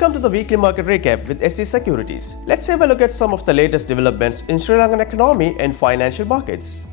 Welcome to the weekly market recap with SC Securities. Let's have a look at some of the latest developments in Sri Lankan economy and financial markets.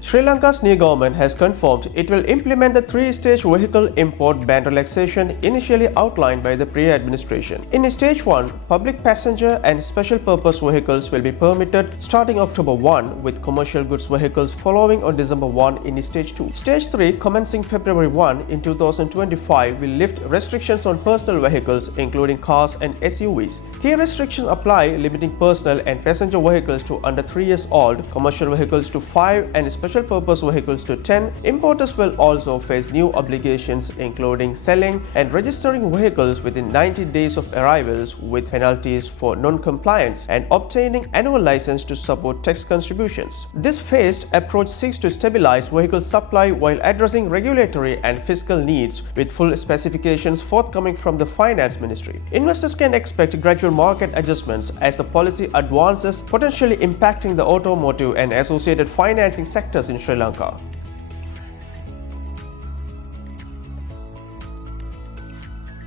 Sri Lanka's new government has confirmed it will implement the three-stage vehicle import ban relaxation initially outlined by the prior administration. In Stage 1, public passenger and special purpose vehicles will be permitted starting October 1, with commercial goods vehicles following on December 1 in Stage 2. Stage 3, commencing February 1 in 2025, will lift restrictions on personal vehicles including cars and SUVs. Key restrictions apply, limiting personal and passenger vehicles to under 3 years old, commercial vehicles to 5 and special purpose vehicles to 10. Importers will also face new obligations including selling and registering vehicles within 90 days of arrivals, with penalties for non-compliance, and obtaining annual license to support tax contributions. This phased approach seeks to stabilize vehicle supply while addressing regulatory and fiscal needs, with full specifications forthcoming from the Finance Ministry. Investors can expect gradual market adjustments as the policy advances, potentially impacting the automotive and associated financing sectors in Sri Lanka.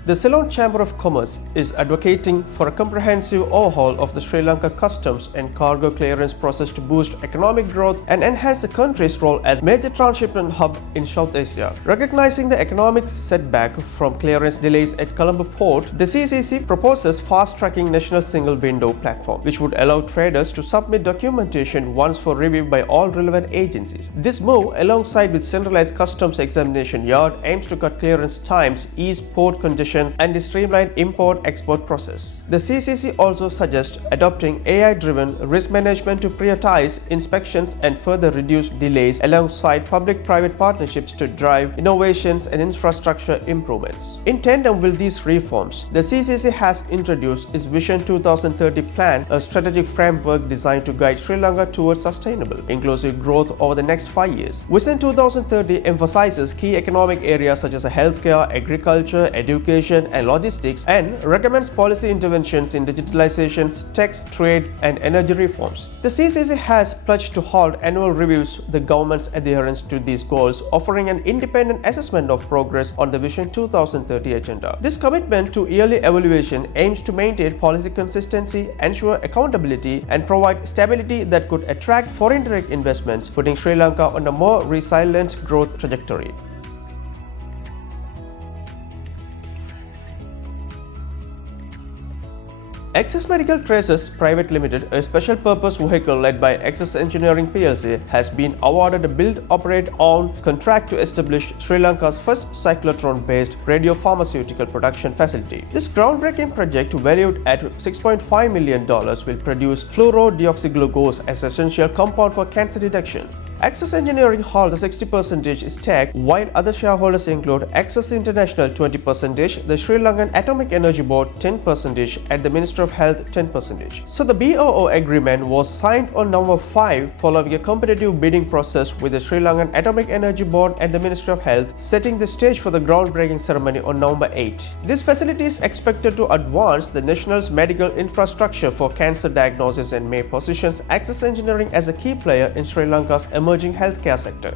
The Ceylon Chamber of Commerce is advocating for a comprehensive overhaul of the Sri Lanka customs and cargo clearance process to boost economic growth and enhance the country's role as major transshipment hub in South Asia. Recognizing the economic setback from clearance delays at Colombo port, the CCC proposes fast-tracking national single window platform, which would allow traders to submit documentation once for review by all relevant agencies. This move, alongside with centralized customs examination yard, aims to cut clearance times, ease port congestion, and streamline import-export process. The CCC also suggests adopting AI-driven risk management to prioritize inspections and further reduce delays, alongside public-private partnerships to drive innovations and infrastructure improvements. In tandem with these reforms, the CCC has introduced its Vision 2030 plan, a strategic framework designed to guide Sri Lanka towards sustainable, inclusive growth over the next 5 years. Vision 2030 emphasizes key economic areas such as healthcare, agriculture, education, and logistics, and recommends policy interventions in digitalization, tax, trade, and energy reforms. The CCC has pledged to hold annual reviews the government's adherence to these goals, offering an independent assessment of progress on the Vision 2030 agenda. This commitment to yearly evaluation aims to maintain policy consistency, ensure accountability, and provide stability that could attract foreign direct investments, putting Sri Lanka on a more resilient growth trajectory. Access Medical Tracers Private Limited, a special purpose vehicle led by Access Engineering plc, has been awarded a build, operate, own contract to establish Sri Lanka's first cyclotron-based radiopharmaceutical production facility. This groundbreaking project, valued at $6.5 million, will produce fluorodeoxyglucose as an essential compound for cancer detection. Access Engineering holds a 60% stake, while other shareholders include Access International 20%, the Sri Lankan Atomic Energy Board 10%, and the Ministry of Health 10%. So the BOO agreement was signed on November 5 following a competitive bidding process with the Sri Lankan Atomic Energy Board and the Ministry of Health, setting the stage for the groundbreaking ceremony on November 8. This facility is expected to advance the nation's medical infrastructure for cancer diagnosis and may position Access Engineering as a key player in Sri Lanka's emerging healthcare sector.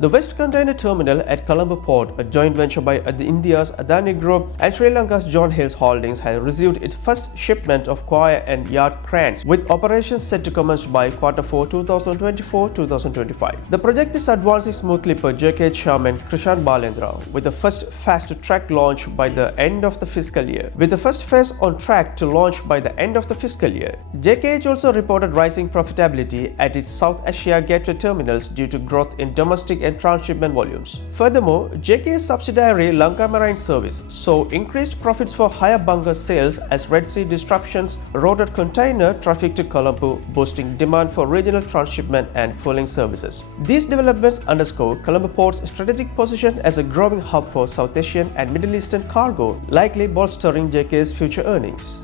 The West Container Terminal at Colombo Port, a joint venture by India's Adani Group and Sri Lanka's John Hills Holdings, has received its first shipment of quay and yard cranes, with operations set to commence by Q4 2024-2025. The project is advancing smoothly per JKH Chairman Krishan Balendra, with the first fast-track launch by the end of the fiscal year. With the first phase on track to launch by the end of the fiscal year, JKH also reported rising profitability at its South Asia gateway terminals due to growth in domestic and transshipment volumes. Furthermore, JK's subsidiary Lanka Marine Service saw increased profits for higher bunker sales as Red Sea disruptions routed container traffic to Colombo, boosting demand for regional transshipment and fueling services. These developments underscore Colombo Port's strategic position as a growing hub for South Asian and Middle Eastern cargo, likely bolstering JK's future earnings.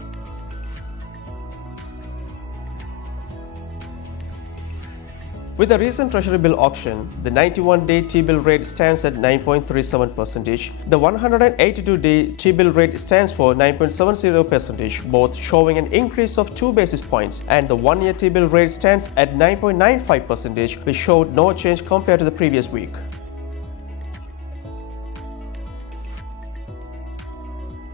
With the recent Treasury-bill auction, the 91-day T-bill rate stands at 9.37%. The 182-day T-bill rate stands for 9.70%, both showing an increase of 2 basis points, and the 1-year T-bill rate stands at 9.95%, which showed no change compared to the previous week.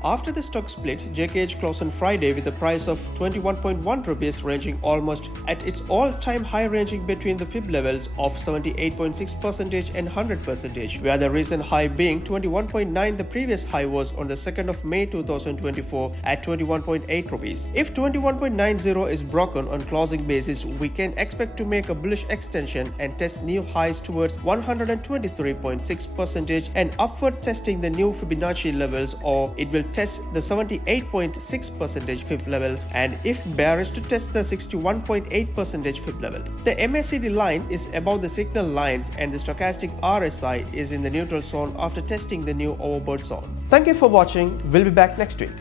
After the stock split, JKH closed on Friday with a price of 21.1 rupees, ranging almost at its all-time high, ranging between the fib levels of 78.6% and 100%, where the recent high being 21.9. The previous high was on the 2nd of May 2024 at 21.8 rupees. If 21.90 is broken on closing basis, we can expect to make a bullish extension and test new highs towards 123.6% and upward testing the new Fibonacci levels, or it will test the 78.6% fib levels, and if bearish, to test the 61.8% fib level. The MACD line is above the signal lines and the stochastic RSI is in the neutral zone after testing the new overbought zone. Thank you for watching. We'll be back next week.